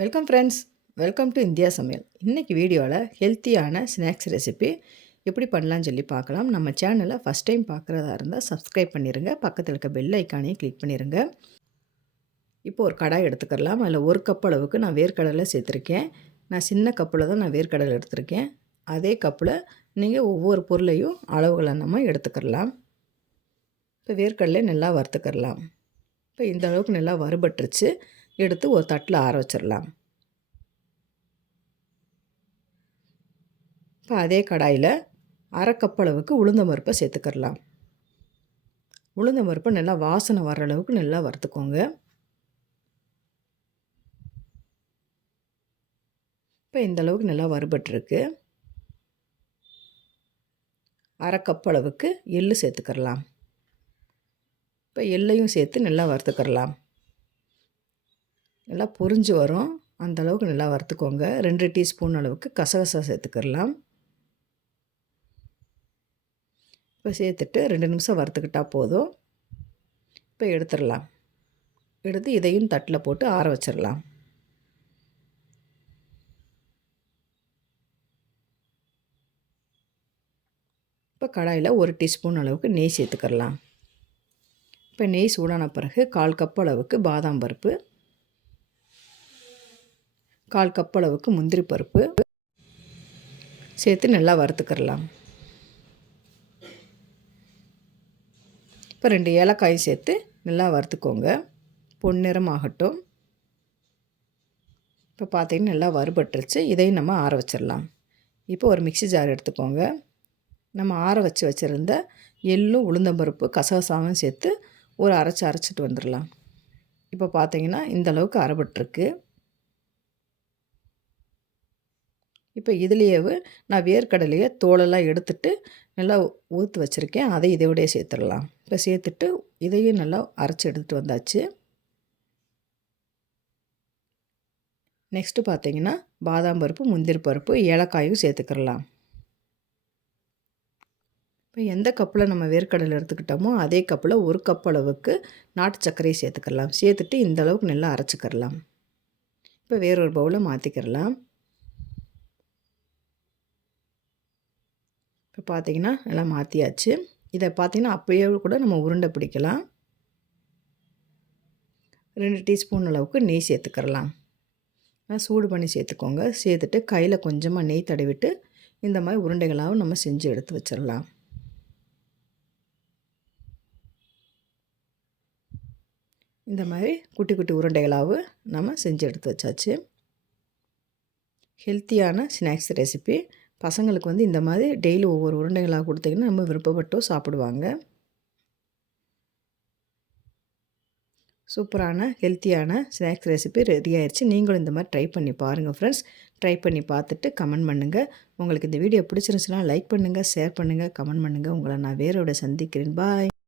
Welcome friends welcome to India சமையல் இன்றைக்கி வீடியோவில் ஹெல்த்தியான ஸ்நாக்ஸ் ரெசிபி எப்படி பண்ணலான்னு சொல்லி பார்க்கலாம். நம்ம சேனலை ஃபஸ்ட் டைம் பார்க்குறதா இருந்தால் சப்ஸ்கிரைப் பண்ணிடுங்க பக்கத்தில் இருக்க பெல் ஐக்கானையும் கிளிக் பண்ணிடுங்க இப்போ ஒரு கடாய் எடுத்துக்கலாம். அதில் ஒரு கப் அளவுக்கு நான் வேர்க்கடலை சேர்த்துருக்கேன். நான் சின்ன கப்பில் தான் நான் வேர்க்கடலை எடுத்திருக்கேன். அதே கப்பில் நீங்கள் ஒவ்வொரு பொருளையும் அளவுகளை நம்ம எடுத்துக்கலாம். இப்போ வேர்க்கடலை நல்லா வறுத்துக்கலாம். இப்போ இந்த அளவுக்கு நல்லா வறுபட்டுருச்சு. எடுத்து ஒரு தட்டில் ஆற வச்சிடலாம் இப்போ அதே கடாயில் அரை கப் அளவுக்கு உளுந்த பருப்பை சேர்த்துக்கிடலாம் உளுந்த பருப்பை நல்லா வாசனை வர்ற அளவுக்கு நல்லா வறுத்துக்கோங்க. இப்போ இந்த அளவுக்கு நல்லா வறுபட்டுருக்கு. அரை கப் அளவுக்கு எள்ளு சேர்த்துக்கிடலாம் இப்போ எள்ளையும் சேர்த்து நல்லா வறுத்துக்கிடலாம் நல்லா பொரிஞ்சு வரும். அந்த அளவுக்கு நல்லா வறுத்துக்கோங்க. ரெண்டு டீஸ்பூன் அளவுக்கு கசகசா சேர்த்துக்கிடலாம் இப்போ சேர்த்துட்டு ரெண்டு நிமிஷம் வறுத்துக்கிட்டால் போதும். இப்போ எடுத்துடலாம். எடுத்து இதையும் தட்டில் போட்டு ஆற வச்சிடலாம். இப்போ கடாயில் ஒரு டீஸ்பூன் அளவுக்கு நெய் சேர்த்துக்கிடலாம் இப்போ நெய் சூடான பிறகு கால் கப் அளவுக்கு பாதாம் பருப்பு. கால் கப் அளவுக்கு முந்திரி பருப்பு சேர்த்து நல்லா வறுத்துக்கிடலாம் இப்போ ரெண்டு ஏலக்காய் சேர்த்து நல்லா வறுத்துக்கோங்க. பொன்னிறம் ஆகட்டும் இப்போ பார்த்தீங்கன்னா நல்லா வறுபட்டுருச்சு. இதையும் நம்ம ஆற வச்சிடலாம் இப்போ ஒரு மிக்சி ஜார் எடுத்துக்கோங்க. நம்ம ஆற வச்சு வச்சுருந்த எள்ளும் உளுந்தம்பருப்பு கசகசாவும் சேர்த்து ஒரு அரைச்சி அரைச்சிட்டு வந்துடலாம் இப்போ பார்த்தீங்கன்னா இந்தளவுக்கு அரைபட்டுருக்கு. இப்போ இதுலேயே நான் வேர்க்கடலையை தோலெல்லாம் எடுத்துட்டு நல்லா ஊற்று வச்சுருக்கேன். அதை இதோடய சேர்த்துடலாம். இப்போ சேர்த்துட்டு இதையும் நல்லா அரைச்சி எடுத்துகிட்டு வந்தாச்சு. நெக்ஸ்ட்டு பார்த்தீங்கன்னா பாதாம் பருப்பு முந்திரி பருப்பு ஏலக்காயும் சேர்த்துக்கிறலாம் இப்போ எந்த கப்பில் நம்ம வேர்க்கடலை எடுத்துக்கிட்டோமோ அதே கப்பில் ஒரு கப் அளவுக்கு நாட்டு சர்க்கரையை சேர்த்துக்கலாம் சேர்த்துட்டு இந்த அளவுக்கு நல்லா அரைச்சிக்கிறலாம் இப்போ வேறொரு பவுலில் மாற்றிக்கிடலாம் இப்போ பார்த்திங்கன்னா நல்லா மாற்றியாச்சு இதை பார்த்திங்கன்னா அப்போயே கூட நம்ம உருண்டை பிடிக்கலாம். ரெண்டு டீஸ்பூன் அளவுக்கு நெய் சேர்த்துக்கிறலாம். சூடு பண்ணி சேர்த்துக்கோங்க. சேர்த்துட்டு கையில் கொஞ்சமாக நெய் தடவிட்டு இந்த மாதிரி உருண்டைகளாகவும் நம்ம செஞ்சு எடுத்து வச்சிடலாம். இந்த மாதிரி குட்டி குட்டி உருண்டைகளாகவும் நம்ம செஞ்சு எடுத்து வச்சாச்சு. ஹெல்த்தியான ஸ்நாக்ஸ் ரெசிபி. பசங்களுக்கு வந்து இந்த மாதிரி டெய்லி ஒவ்வொரு உருண்டைகளாக கொடுத்தீங்கன்னா நம்ம விருப்பப்பட்டோ சாப்பிடுவாங்க. சூப்பரான ஹெல்த்தியான ஸ்நாக்ஸ் ரெசிபி ரெடி ஆயிடுச்சு நீங்களும் இந்த மாதிரி ட்ரை பண்ணி பாருங்கள் ஃப்ரெண்ட்ஸ் ட்ரை பண்ணி பார்த்துட்டு கமெண்ட் பண்ணுங்கள் உங்களுக்கு இந்த வீடியோ பிடிச்சிருந்துச்சுன்னா லைக் பண்ணுங்கள் ஷேர் பண்ணுங்கள் கமெண்ட் பண்ணுங்கள் உங்களை நான் வேறோட சந்திக்கிறேன். பாய்